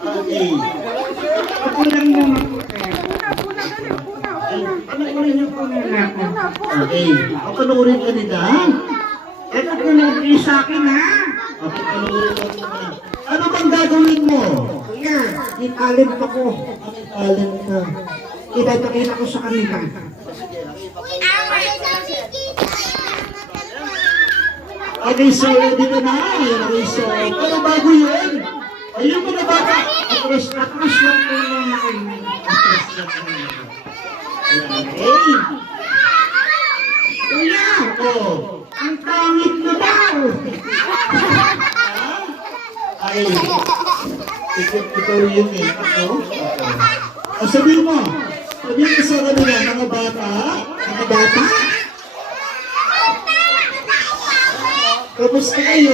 Okay. Ako lang naman po kaya. Panoorin niyo po muna ako. Okay. Ako panoorin ka nila. Ito pinag sa akin ha. Okay, panoorin ka nila. Ano bang gagawin mo? Kuya, italent ako. Bakit talent ka? Ipapakita ko sa kanila. Okay, so ready ka na. Okay, so, pero bago yun, ayun mo na bata. Atras lang muna kayo. Atras lang muna. Okay. Kuya, Oh. ang pangit mo daw. Ay. Ikaw yun eh. Ako? O sabihin mo. Sabihin mo sa kanila, mga bata. Mga bata. Kamusta kayo?